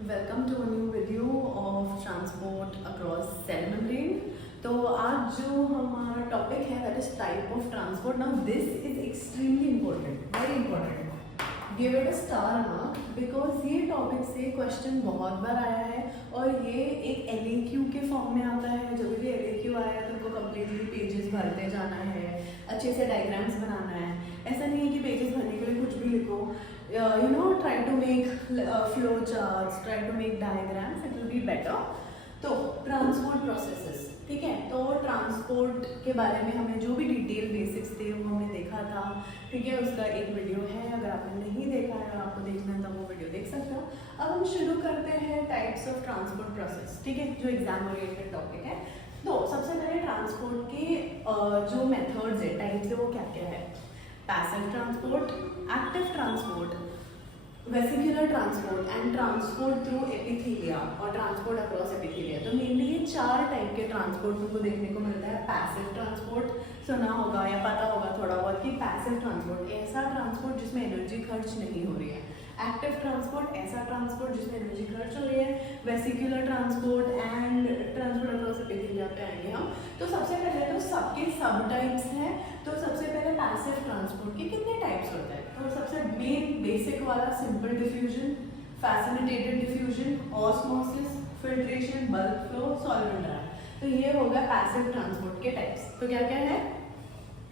Welcome to a new video of transport across cell membrane. तो आज जो हमारा टॉपिक है that is type of transport. Now this is extremely important, very important. Give it a star mark because ये topic से question बहुत बार आया है और ये एक LAQ के फॉर्म में आता है। जब भी LAQ आया है तो उनको कम्प्लीटली पेजेस भरते जाना है, अच्छे से डायग्राम्स बनाना है। ऐसा नहीं है कि पेजेस भरने के लिए कुछ भी लिखो। Try to make flow charts, try to make diagrams, it will be better. तो ट्रांसपोर्ट प्रोसेसेस, ठीक है। तो ट्रांसपोर्ट के बारे में हमें जो भी डिटेल बेसिक्स थे वो हमने देखा था, ठीक है। उसका एक वीडियो है, अगर आपने नहीं देखा है और आपको देखना है तो वो वीडियो देख सकते हो। अब हम शुरू करते हैं टाइप्स ऑफ ट्रांसपोर्ट प्रोसेस, ठीक है, जो एग्जाम ओरिएंटेड टॉपिक है। तो सबसे पहले ट्रांसपोर्ट के जो मेथड्स है, टाइप्स है, वो क्या क्या है। Passive transport, active transport, vesicular transport and transport through epithelia और ट्रांसपोर्ट अक्रॉस एपिथेलिया। तो मेनली ये 4 टाइप के ट्रांसपोर्ट तुमको देखने को मिलता है। पैसिव ट्रांसपोर्ट सुना होगा या पता होगा थोड़ा बहुत कि पैसिव ट्रांसपोर्ट ऐसा ट्रांसपोर्ट जिसमें एनर्जी खर्च नहीं हो रही है। एक्टिव ट्रांसपोर्ट ऐसा ट्रांसपोर्ट जिसमें एनर्जी खर्च हो रही है। Vesicular transport and transport across epithelia पे आएंगे हम। तो सबसे पहले तो सबके सब टाइप्स हैं। तो सबसे पहले पैसिव ट्रांसपोर्ट के कितने टाइप्स होते हैं। तो सबसे मेन बेसिक वाला simple diffusion, facilitated diffusion, osmosis, filtration, bulk flow, solvent dry. तो ये होगा पैसिव ट्रांसपोर्ट के टाइप्स। तो क्या क्या है,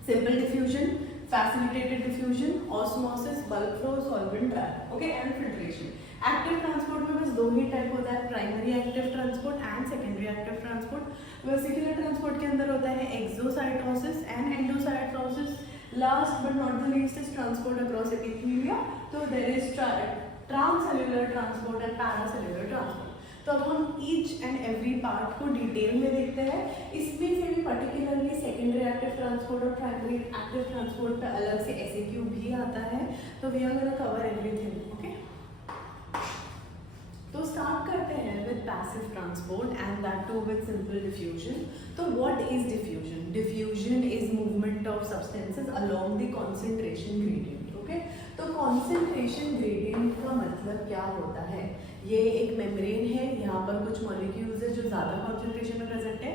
simple diffusion, facilitated diffusion, osmosis, bulk flow, solvent drag, okay, and filtration. Active transport में बस 2 ही टाइप होता है, primary active transport and secondary active transport. Vesicular transport के अंदर होता है exocytosis and endocytosis. Last but not the least is transport across epithelia. तो there is transcellular transport and paracellular transport. तो अब हम ईच एंड एवरी पार्ट को detail में देखते हैं। इसमें से भी पर्टिकुलरली सेकेंडरी एक्टिव ट्रांसपोर्ट और प्राइमरी एक्टिव ट्रांसपोर्ट पे अलग से SAQ भी आता है। तो we are gonna cover everything, okay. तो स्टार्ट करते हैं with passive transport and that too with simple diffusion. तो what is diffusion? Diffusion is movement of substances along the concentration gradient, okay. तो कॉन्सेंट्रेशन ग्रेडियंट का मतलब क्या होता है? ये एक मेम्ब्रेन है, यहाँ पर कुछ मॉलिक्यूल्स है जो ज़्यादा कॉन्सेंट्रेशन में प्रेजेंट है।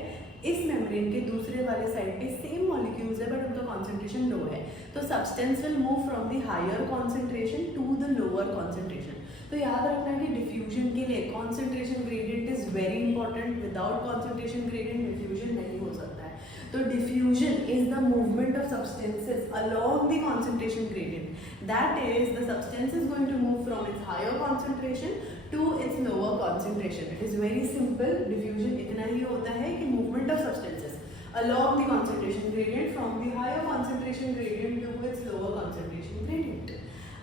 इस मेम्ब्रेन के दूसरे वाले साइड पे सेम मॉलिक्यूल्स है बट उनका कॉन्सेंट्रेशन लो है। तो substance will move from the higher concentration to the lower concentration. तो याद रखना कि डिफ्यूजन के लिए concentration gradient is very important. Without concentration gradient diffusion नहीं हो सकता है। तो diffusion is the movement of substances along the concentration gradient. That is the substance is going to move from its higher concentration to its lower concentration. It is very simple. Diffusion इतना ही होता है कि movement of substances along the concentration gradient from the higher concentration gradient to its lower concentration gradient.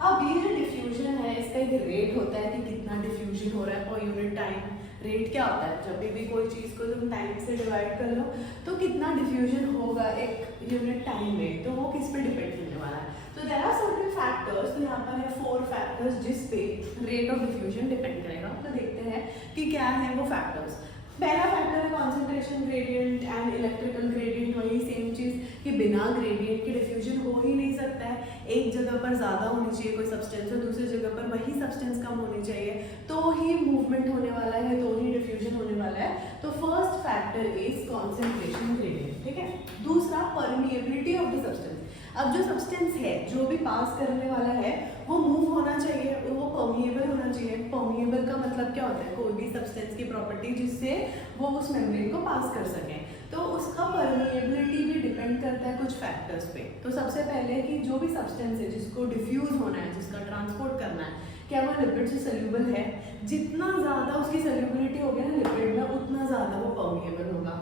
अब ये जो diffusion है इसका एक rate होता है कि कितना diffusion हो रहा है per unit time. रेट क्या होता है? जब भी कोई चीज़ को तुम टाइम से डिवाइड कर लो तो कितना डिफ्यूजन होगा एक यूनिट टाइम में, तो वो किस पे डिपेंड करने वाला है। तो देयर आर सर्टेन फैक्टर्स। तो यहाँ पर है 4 फैक्टर्स जिस पे रेट ऑफ डिफ्यूजन डिपेंड करेगा। तो देखते हैं कि क्या है वो फैक्टर्स। पहला फैक्टर है concentration gradient and electrical gradient. वही सेम चीज़ कि बिना ग्रेडियंट के डिफ्यूजन हो ही नहीं सकता है। एक जगह पर ज़्यादा होनी चाहिए कोई सब्सटेंस और दूसरी जगह पर वही सब्सटेंस कम होनी चाहिए, तो ही मूवमेंट होने वाला है, तो ही डिफ्यूजन होने वाला है। तो first factor is concentration gradient, ठीक है। दूसरा परमिएबिलिटी ऑफ द सब्सटेंस। अब जो सब्सटेंस है जो भी पास करने वाला है वो मूव होना चाहिए, वो परमिएबल होना चाहिए। परमिएबल का मतलब क्या होता है? कोई भी सब्सटेंस की प्रॉपर्टी जिससे वो उस मेम्ब्रेन को पास कर सकें। तो उसका परमिएबिलिटी भी डिपेंड करता है कुछ फैक्टर्स पे। तो सबसे पहले कि जो भी सब्सटेंस है जिसको डिफ्यूज होना है, जिसका ट्रांसपोर्ट करना है, क्या वो लिपिड से सोल्यूबल है? जितना ज़्यादा उसकी सोल्यूबिलिटी होगी ना लिपिड में, उतना ज़्यादा वो परमिएबल होगा।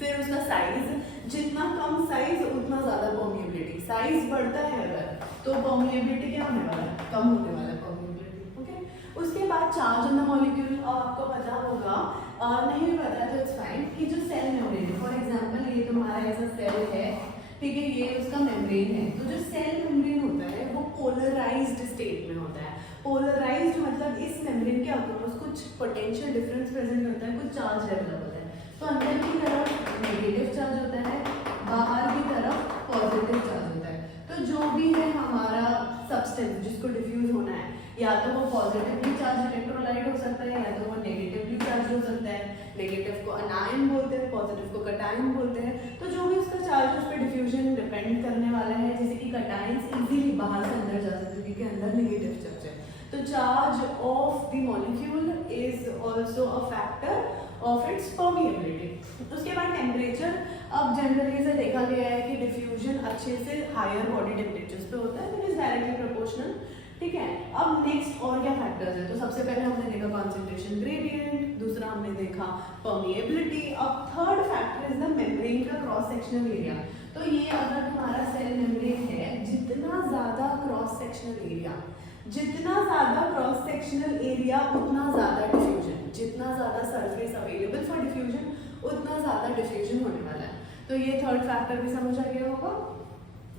फिर उसका साइज, जितना कम साइज उतना ज़्यादा परमिएबिलिटी। साइज बढ़ता है अगर तो परमिएबिलिटी क्या होने वाला है? कम होने वाला है परमिएबिलिटी, ओके। उसके बाद चार्ज ऑन द मॉलिक्यूल। आपको पता होगा, नहीं भी पता तो इट्स फाइन, कि जो सेल मेम्ब्रेन है, फॉर एग्जांपल ये तुम्हारा ऐसा सेल है, ठीक है, ये उसका मेम्ब्रेन है। तो जो सेल मेम्ब्रेन होता है वो पोलराइज्ड स्टेट में होता है। पोलराइज्ड मतलब इस मेम्ब्रेन के अक्रॉस कुछ पोटेंशियल डिफरेंस प्रेजेंट होता है, कुछ चार्ज डेवलप होता है। तो अंदर की तरफ नेगेटिव चार्ज होता है, बाहर की तरफ पॉजिटिव चार्ज होता है। तो जो भी है हमारा सब्सटेंस जिसको डिफ्यूज होना है, या तो वो पॉजिटिवली चार्ज इलेक्ट्रोलाइट हो सकता है कटाइन बोलते हैं। तो जो भी उसका चार्ज उस पर डिफ्यूजन डिपेंड करने वाला है, जैसे कि कटाइंस इजीली बाहर से अंदर जा सकते हैं क्योंकि अंदर नेगेटिव चार्ज है। तो charge of the molecule is also a factor of its permeability. उसके बाद टेम्परेचर, अब जनरली से देखा गया है कि डिफ्यूजन अच्छे से हायर बॉडी टेम्परेचर्स पे होता है, इट इज डायरेक्टली प्रोपोर्शनल, ठीक है। अब नेक्स्ट और क्या फैक्टर्स है, तो सबसे पहले हमने देखा कॉन्सेंट्रेशन ग्रेडियंट, दूसरा हमने देखा परमिएबिलिटी, अब third factor is the membrane का क्रॉस सेक्शनल एरिया। तो ये अगर तुम्हारा सेल मेम्ब्रेन है, जितना ज़्यादा क्रॉस सेक्शनल एरिया, जितना ज़्यादा क्रॉस सेक्शनल एरिया उतना ज़्यादा डिफ्यूजन, जितना ज़्यादा सरफेस अवेलेबल फॉर डिफ्यूजन उतना ज़्यादा डिफ्यूजन होने वाला है। तो ये थर्ड फैक्टर भी समझ आ गया होगा।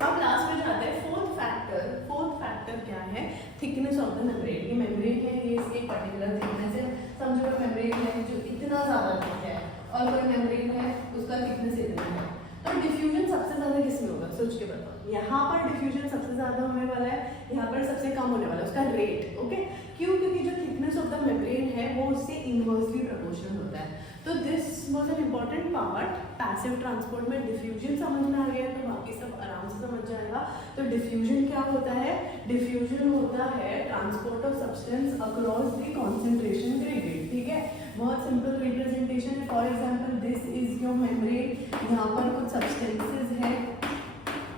अब लास्ट में जाते हैं फोर्थ फैक्टर। फोर्थ फैक्टर क्या है, थिकनेस ऑफ द मेम्ब्रेन। ये मेम्ब्रेन है, ये इसकी पर्टिकुलर थिकनेस है, समझो मेम्ब्रेन है जो इतना ज़्यादा थिक है और कोई मेम्ब्रेन है उसका थिकनेस इतना है। तो डिफ्यूजन सबसे ज़्यादा किसमें होगा, सोच के बताओ। यहाँ पर डिफ्यूजन सबसे ज़्यादा होने वाला है, यहाँ पर सबसे कम होने वाला है, उसका रेट, ओके। क्यों? क्योंकि जो थिकनेस ऑफ द मेम्ब्रेन है वो उससे इनवर्सली प्रोपोर्शनल होता है। तो this was an important part. Passive transport में डिफ्यूजन समझ में आ गया तो बाकी सब आराम से समझ जाएगा। तो डिफ्यूजन क्या होता है, डिफ्यूजन होता है transport of substance across the concentration gradient, ठीक है। बहुत सिंपल रिप्रेजेंटेशन है। For example this is your membrane, यहाँ पर कुछ सब्सटेंसेज है,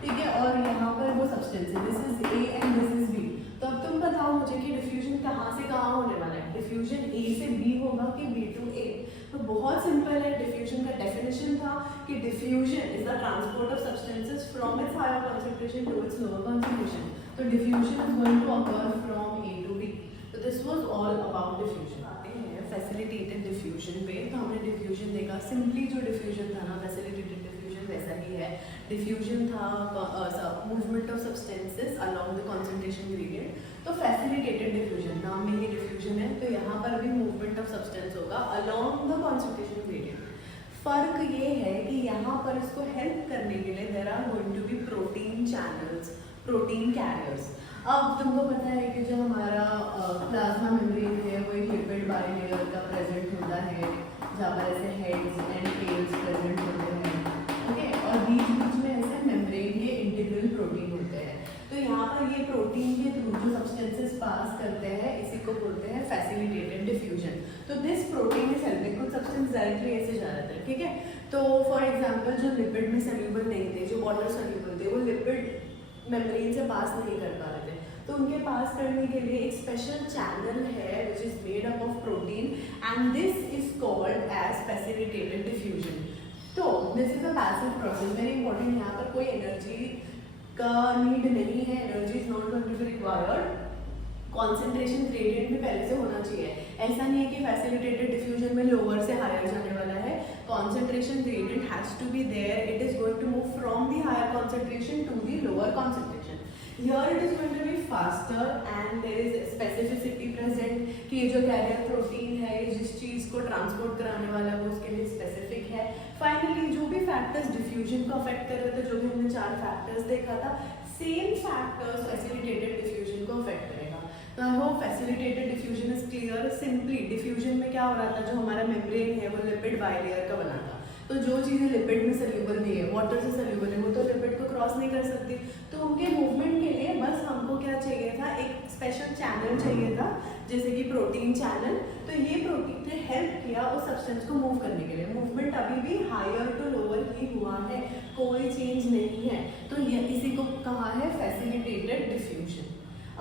ठीक है, और यहाँ पर वो सब्सटेंस है, this is A and this is B. तो अब तुम बताओ मुझे कि डिफ्यूजन कहाँ से कहाँ होने वाला है, डिफ्यूजन ए से बी होगा कि बी टू ए। तो बहुत सिंपल है, डिफ्यूजन का डेफिनेशन था कि diffusion is the transport of substances from its higher concentration to its lower concentration. तो diffusion is going to occur from A to B. तो this was all about diffusion. आते हैं facilitated diffusion पे। तो हमने diffusion देखा, simply जो diffusion था ना, फैसिलिटेटेड डिफ्यूजन वैसा ही है। डिफ्यूजन था movement of substances along the concentration gradient. तो फैसिलिटेटेड डिफ्यूजन, नाम में ही डिफ्यूजन है, तो यहाँ पर भी मूवमेंट ऑफ सब्सटेंस होगा अलोंग द कॉन्सेंट्रेशन ग्रेडियंट। फर्क ये है कि यहाँ पर इसको हेल्प करने के लिए there are going to be protein channels, protein carriers. अब तुमको पता है कि जो हमारा प्लाज्मा मेम्ब्रेन है वो एक लिपिड बाइलेयर का प्रेजेंट होता है, जहाँ पर ऐसे हेड्स एंड टेल्स प्रेजेंट होते हैं, ओके, और बीच बीच में ऐसे मेम्ब्रेन के इंटीग्रल प्रोटीन होते हैं। तो यहाँ पर ये प्रोटीन के थ्रू जो सब्सटेंसेस पास करते हैं इसी को बोलते हैं फैसिलिटेटेड डिफ्यूजन। तो दिस प्रोटीन इज हेल्पिंग, कुछ सब्सटेंस डायरेक्टली ऐसे जा रहे थे, ठीक है। तो फॉर एग्जांपल जो लिपिड में सोल्यूबल नहीं थे, जो वाटर सोल्यूबल थे, वो लिपिड मेम्ब्रेन से पास नहीं कर पा रहे थे, तो उनके पास करने के लिए एक स्पेशल चैनल है which is made up of protein and this is called as facilitated diffusion. तो this is a passive process, very important. यहाँ पर कोई एनर्जी का नीड नहीं है, energy is not going to be required. Concentration gradient भी पहले से होना चाहिए, ऐसा नहीं है कि फैसिलिटेटेड डिफ्यूजन में लोअर से हायर जाने वाला है। Concentration gradient has to be there, it is going to move from the higher concentration to the lower concentration. Here it is going to be faster and there is specificity present कि ये जो carrier protein है ये जिस चीज़ को transport कराने वाला है वो उसके लिए स्पेसिफिक है। फाइनली जो भी फैक्टर्स डिफ्यूजन को अफेक्ट कर रहे थे, जो भी हमने 4 फैक्टर्स देखा था, सेम फैक्टर्स फैसिलिटेटेड डिफ्यूजन को अफेक्ट करेगा। तो I hope facilitated diffusion is clear. Simply diffusion में क्या हो रहा था, जो हमारा मेम्ब्रेन है वो लिपिड बाइलेयर का बना था, तो जो चीज़ें लिपिड में सोल्यूबल नहीं है, वाटर से सोल्यूबल है, वो तो लिपिड को क्रॉस नहीं कर सकती। तो उनके मूवमेंट के लिए बस हमको क्या चाहिए था, एक स्पेशल चैनल चाहिए था, जैसे कि प्रोटीन चैनल। तो ये प्रोटीन ने हेल्प किया उस सब्सटेंस को मूव करने के लिए। मूवमेंट अभी भी हायर टू लोअर ही हुआ है, कोई चेंज नहीं है। तो ये इसी को कहा है फैसिलिटेटेड डिफ्यूजन।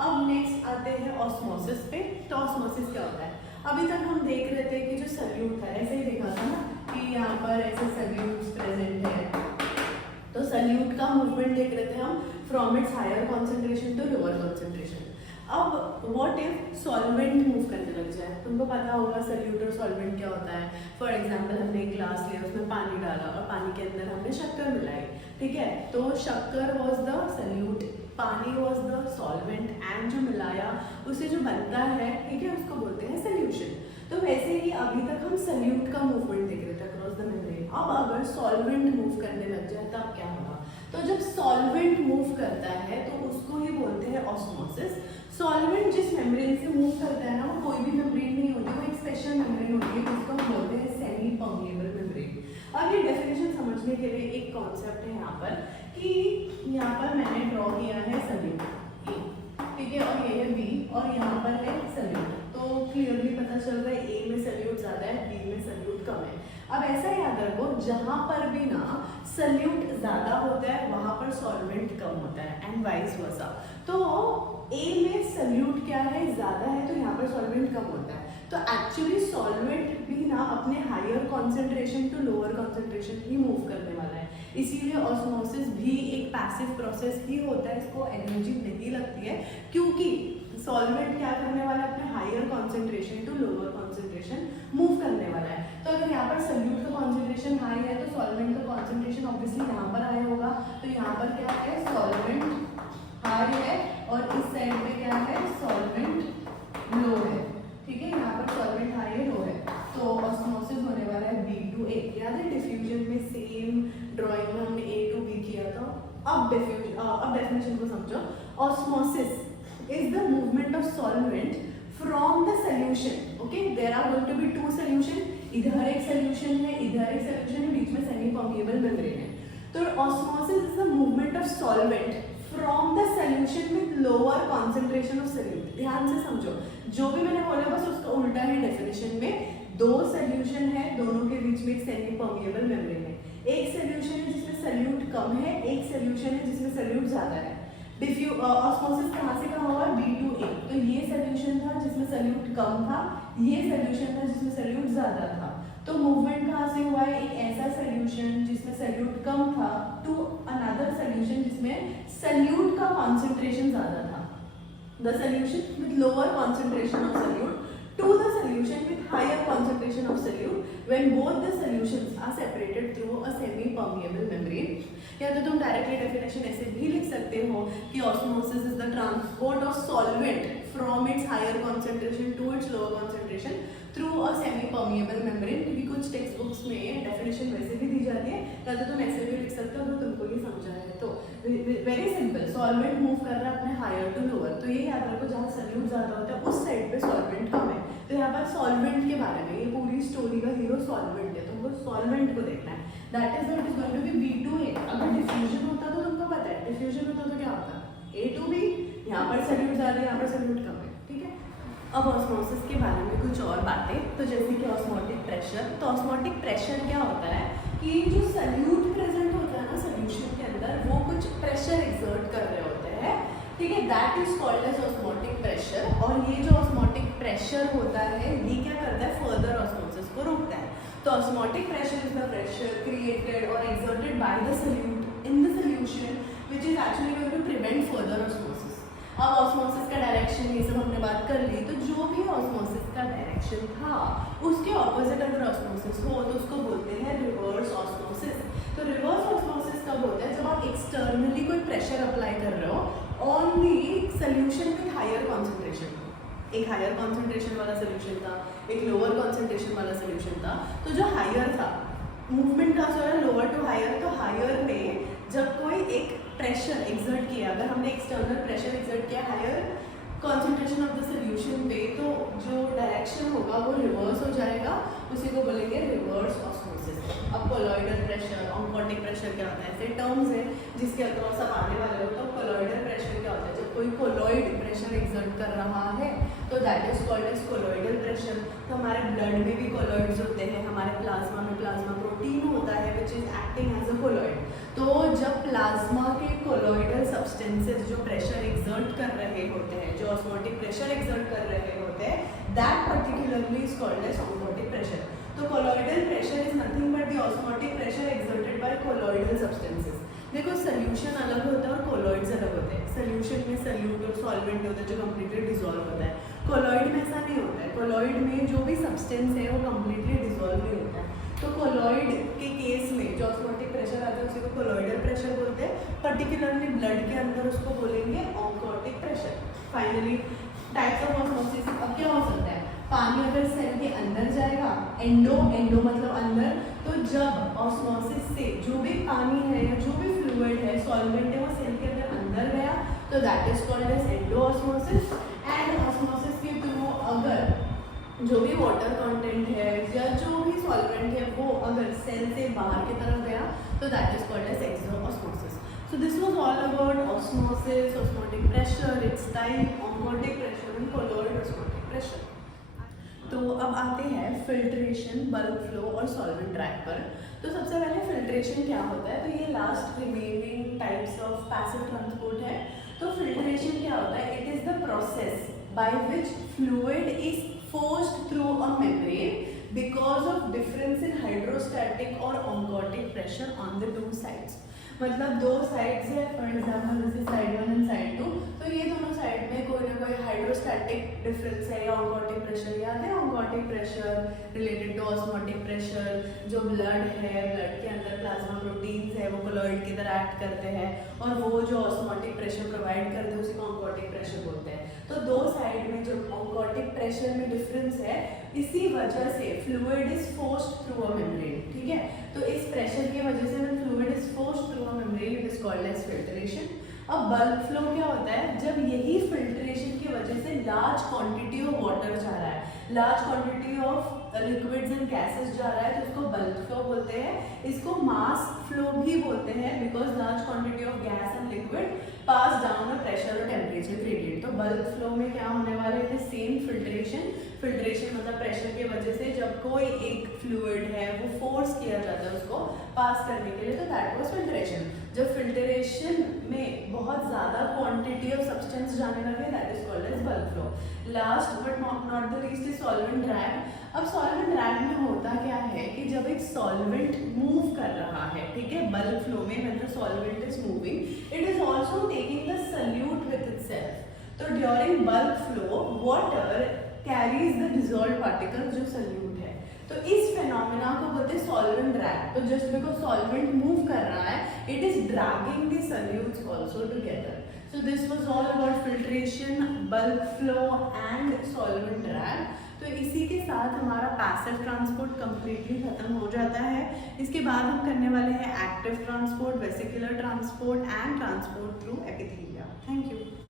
अब नेक्स्ट आते हैं ऑस्मोसिस पे। तो ऑस्मोसिस क्या होता है, अभी तक हम देख रहे थे कि जो सल्यूट है, ऐसे ही देखा था ना कि यहाँ पर ऐसे सल्यूट्स प्रेजेंट है, तो सल्यूट का मूवमेंट देख रहे थे हम from its higher concentration to lower concentration. अब व्हाट इफ सॉल्वेंट मूव करने लग जाए, तुमको पता होगा सल्यूट और सॉल्वेंट क्या होता है। फॉर एग्जांपल हमने एक ग्लास लिया, उसमें पानी डाला और पानी के अंदर हमने शक्कर मिलाई, ठीक है। तो शक्कर वाज द सल्यूट, पानी वाज द सॉल्वेंट एंड जो मिलाया उसे जो बनता है, ठीक है, उसको बोलते हैं सॉल्यूशन। तो वैसे ही अभी तक हम सल्यूट का मूवमेंट देख रहे थे अक्रॉस द मेम्ब्रेन। अब अगर सॉल्वेंट मूव करने लग जाए तब क्या होगा, तो जब सॉल्वेंट मूव करता है तो उसको ही बोलते हैं ऑस्मोसिस। सॉल्वेंट जिस मेम्ब्रेन से मूव करता है ना, वो कोई भी मेम्ब्रेन नहीं होती, वो एक स्पेशल मेम्ब्रेन होती है जिसको हम बोलते हैं सेमी परमिएबल मेम्ब्रेन। अब ये डेफिनेशन समझ पर कि यहाँ पर मैंने ड्रॉ किया है सल्यूट ए, ठीक है, और ये है बी और यहाँ पर है सल्यूट। तो क्लियरली पता चल रहा है ए में सल्यूट ज़्यादा है, बी में सल्यूट कम है। अब ऐसा याद रखो, जहाँ पर भी ना सल्यूट ज़्यादा होता है वहाँ पर सॉल्वेंट कम होता है एंड वाइस वर्सा। तो ए में सल्यूट क्या है, ज़्यादा है, तो यहाँ पर सॉल्वेंट कम होता है। तो एक्चुअली सॉल्वेंट भी ना अपने higher concentration to lower concentration ही मूव करने वाला है, इसीलिए ऑस्मोसिस भी एक पैसिव प्रोसेस ही होता है, इसको एनर्जी नहीं लगती है, क्योंकि सॉल्वेंट क्या करने वाला है, अपने higher concentration to lower concentration move करने वाला है। तो अगर यहाँ पर सल्यूट का कॉन्सेंट्रेशन हाई है तो सॉल्वेंट का कॉन्सेंट्रेशन ऑब्वियसली यहाँ पर हाई होगा। तो यहाँ पर क्या है, सॉल्वेंट हाई है और इस साइड में क्या है, सॉल्वेंट लो है, ठीक है, यहाँ पर सॉल्वेंट हाई है, लो है। तो ऑस्मोसिस होने वाला है B to A। याद है डिफ्यूजन में सेम ड्राइंग में हमने A to B किया था। अब डेफिनेशन को समझो। Osmosis is the movement of solvent from the solution. Okay, there are going to be two solution. इधर एक solution है, इधर एक solution है, बीच में semi permeable membrane है। तो osmosis is the movement of solvent from the solution with lower concentration of solute। ध्यान से समझो, जो भी मैंने बोला बस उसका उल्टा है डेफिनेशन में। दो सॉल्यूशन है, दोनों के बीच में एक सेमी परमिएबल मेम्ब्रेन है। एक सॉल्यूशन है जिसमें सॉल्यूट कम है, एक सॉल्यूशन है जिसमें सॉल्यूट ज्यादा है। ऑस्मोसिस कहाँ से कहाँ हुआ, B to A। तो ये सॉल्यूशन था जिसमें सॉल्यूट कम था, ये सॉल्यूशन था जिसमें सॉल्यूट ज्यादा था। तो मूवमेंट कहाँ से हुआ है, एक ऐसा सॉल्यूशन जिसमें सॉल्यूट कम था टू अनदर सॉल्यूशन जिसमें सॉल्यूट का कॉन्सेंट्रेशन ज्यादा था। The solution with lower concentration of solute to the solution with higher concentration of solute when both the solutions are separated through a semi permeable membrane। या तो तुम directly definition ऐसे भी लिख सकते हो कि osmosis is the transport of solvent from its higher concentration to its lower concentration through a semi permeable membrane. क्योंकि कुछ टेक्स्ट बुक्स में डेफिनेशन वैसे भी दी जाती है, या तो तुम ऐसे भी लिख सकते हो अगर तुमको ये समझा है तो। वेरी सिंपल, सॉल्वेंट मूव कर रहा है अपने हायर टू लोअर। तो ये याद रखो, जहाँ सॉल्यूट ज्यादा होता है उस साइड पे सॉल्वेंट कम है। तो यहाँ पर सॉल्वेंट के बारे में, ये पूरी स्टोरी का हीरो सॉल्वेंट है, तुमको सॉल्वेंट को देखना है। That is what is going to be B to A। अगर डिफ्यूजन होता तो तुमको पता है, डिफ्यूजन होता तो क्या होता, A to B। यहाँ पर सॉल्यूट ज्यादा है, यहाँ पर सॉल्यूट कम है, ठीक है। अब ऑस्मोसिस के बारे में कुछ और बातें, तो जैसे कि ऑस्मोटिक प्रेशर। तो ऑस्मोटिक प्रेशर क्या होता है कि जो सॉल्यूट प्रेजेंट होता है ना सॉल्यूशन के अंदर, वो कुछ प्रेशर एक्सर्ट कर रहे होते हैं, ठीक है, that is called as osmotic pressure. और ये जो ऑस्मोटिक प्रेशर होता है ये क्या करता है, फर्दर ऑस्मोसिस को रोकता है। तो osmotic pressure is the pressure created और exerted by the solute in the solution which is actually going to prevent further osmosis. अब ऑस्मोसिस का डायरेक्शन ये सब हमने बात कर ली, तो जो भी ऑस्मोसिस का डायरेक्शन था उसके ऑपोजिट अगर ऑस्मोसिस हो तो उसको बोलते हैं रिवर्स ऑस्मोसिस। तो रिवर्स ऑस्मोसिस कब होता है, जब आप एक्सटर्नली कोई प्रेशर अप्लाई कर रहे हो on the solution with higher concentration. एक हायर कॉन्सेंट्रेशन वाला सॉल्यूशन था, एक लोअर कॉन्सेंट्रेशन वाला सॉल्यूशन था। तो जो हायर था, मूवमेंट का जो है लोअर टू हायर, तो हायर में जब कोई एक प्रेशर एक्सर्ट किया, अगर हमने एक्सटर्नल प्रेशर एक्सर्ट किया higher concentration of the solution पे, तो जो डायरेक्शन होगा वो रिवर्स हो जाएगा, उसी को बोलेंगे रिवर्स ऑस्मोसिस। अब कोलॉइडल प्रेशर, ऑन्कोटिक प्रेशर क्या होता है, ऐसे टर्म्स है जिसके अक्रॉस आप आने वाले हो। तो कोलॉइडल प्रेशर क्या होता है, जब कोई कोलॉइड प्रेशर एक्सर्ट कर रहा है तो that is called as colloidal pressure. तो हमारे ब्लड में भी कोलॉइड्स होते हैं, हमारे प्लाज्मा में प्लाज्मा प्रोटीन होता है which is acting as a colloid. तो जब प्लाज्मा के कोलॉइडल सब्सटेंसेस जो प्रेशर एक्सर्ट कर रहे होते हैं, जो ऑस्मोटिक प्रेशर एक्सर्ट कर रहे होते हैं, that particularly is called as osmotic pressure. तो colloidal pressure is nothing but the osmotic pressure exerted by colloidal substances. देखो सॉल्यूशन अलग होता है और कोलॉइड्स अलग होते हैं। सॉल्यूशन में सॉल्यूट और सॉल्वेंट होता है जो कम्प्लीटली डिसॉल्व होता है। कोलॉइड में ऐसा नहीं होता है, कोलॉइड में जो भी सब्सटेंस है वो कम्प्लीटली डिसॉल्व नहीं होता है। तो कोलॉइड के केस में जो ऑस्मोटिक प्रेशर आता है उसी को कोलॉइडल प्रेशर बोलते हैं। पर्टिकुलरली ब्लड के अंदर उसको बोलेंगे oncotic pressure. Finally types of osmosis अब क्या हो सकता है, पानी अगर सेल के अंदर जाएगा, एंडो मतलब अंदर, तो जब ऑस्मोसिस से जो भी पानी है या जो भी फ्लूइड है, सॉल्वेंट है, वो सेल के अंदर गया तो that is called as endo osmosis. And osmosis के थ्रू अगर जो भी वाटर कंटेंट है या जो भी सॉल्वेंट है वो अगर सेल से बाहर की तरफ गया तो that is called as exosmosis. So this was all about osmosis, osmotic pressure, its type, oncotic pressure and colloid osmotic pressure. तो अब आते हैं फिल्ट्रेशन, बल्क फ्लो और सॉल्वेंट ड्रैग पर. तो सबसे पहले फिल्ट्रेशन क्या होता है, तो ये last remaining types of passive transport है. तो फिल्ट्रेशन क्या होता है, it is the process by which fluid is forced through a membrane because of difference in hydrostatic or oncotic pressure on the two sides. मतलब दो sides है, for example जैसे side 1 and side 2, तो ये दोनों साइड में कोई ना कोई हाइड्रोस्टैटिक डिफरेंस है या ऑन्कोटिक प्रेशर. याद है oncotic pressure related to osmotic pressure. जो ब्लड है, ब्लड के अंदर प्लाज्मा प्रोटीन्स है वो कोलॉइड की तरह एक्ट करते हैं और वो जो ऑस्मोटिक प्रेशर प्रोवाइड करते हैं उसी को ऑन्कोटिक प्रेशर बोलते हैं. तो दो साइड में जो ऑन्कोटिक प्रेशर में डिफरेंस है, इसी वजह से fluid is forced through a membrane. ठीक है, तो इस प्रेशर की वजह से when fluid is forced through a membrane it is called as filtration. अब बल्क फ्लो क्या होता है, जब यही फिल्ट्रेशन की वजह से लार्ज क्वांटिटी ऑफ वाटर जा रहा है, large quantity of liquids and gases जा रहा है, तो इसको बल्क फ्लो बोलते हैं. इसको मास फ्लो भी बोलते हैं because large quantity of gas and liquid pass down a pressure और टेम्परेचर ग्रेडियंट. तो बल्क फ्लो में क्या होने वाला है, सेम फिल्ट्रेशन. फिल्ट्रेशन मतलब प्रेशर की वजह से जब कोई एक फ्लूइड है वो फोर्स किया जाता है उसको पास करने के लिए, तो दैट वाज फिल्ट्रेशन. जब फिल्ट्रेशन में बहुत ज़्यादा क्वांटिटी ऑफ सब्सटेंस जाने लगे that is called as bulk flow. Last but not the least is solvent drag. अब सॉल्वेंट ड्रैग में होता क्या है कि जब एक सॉल्वेंट मूव कर रहा है, ठीक है, बल्क फ्लो में when the solvent is moving it is also taking the solute with itself. तो during bulk flow water carries the dissolved particle जो सॉल्यूट है. तो इस फेनोमेना को बोलते हैं सॉल्वेंट ड्रैग. तो जस्ट बिकॉज सॉल्वेंट मूव कर रहा है it is dragging the solutes also together. So this was all about filtration, bulk flow and solvent drag. तो इसी के साथ हमारा पैसिव ट्रांसपोर्ट कम्प्लीटली खत्म हो जाता है. इसके बाद हम करने वाले हैं active transport, vesicular transport and transport through epithelia. Thank you.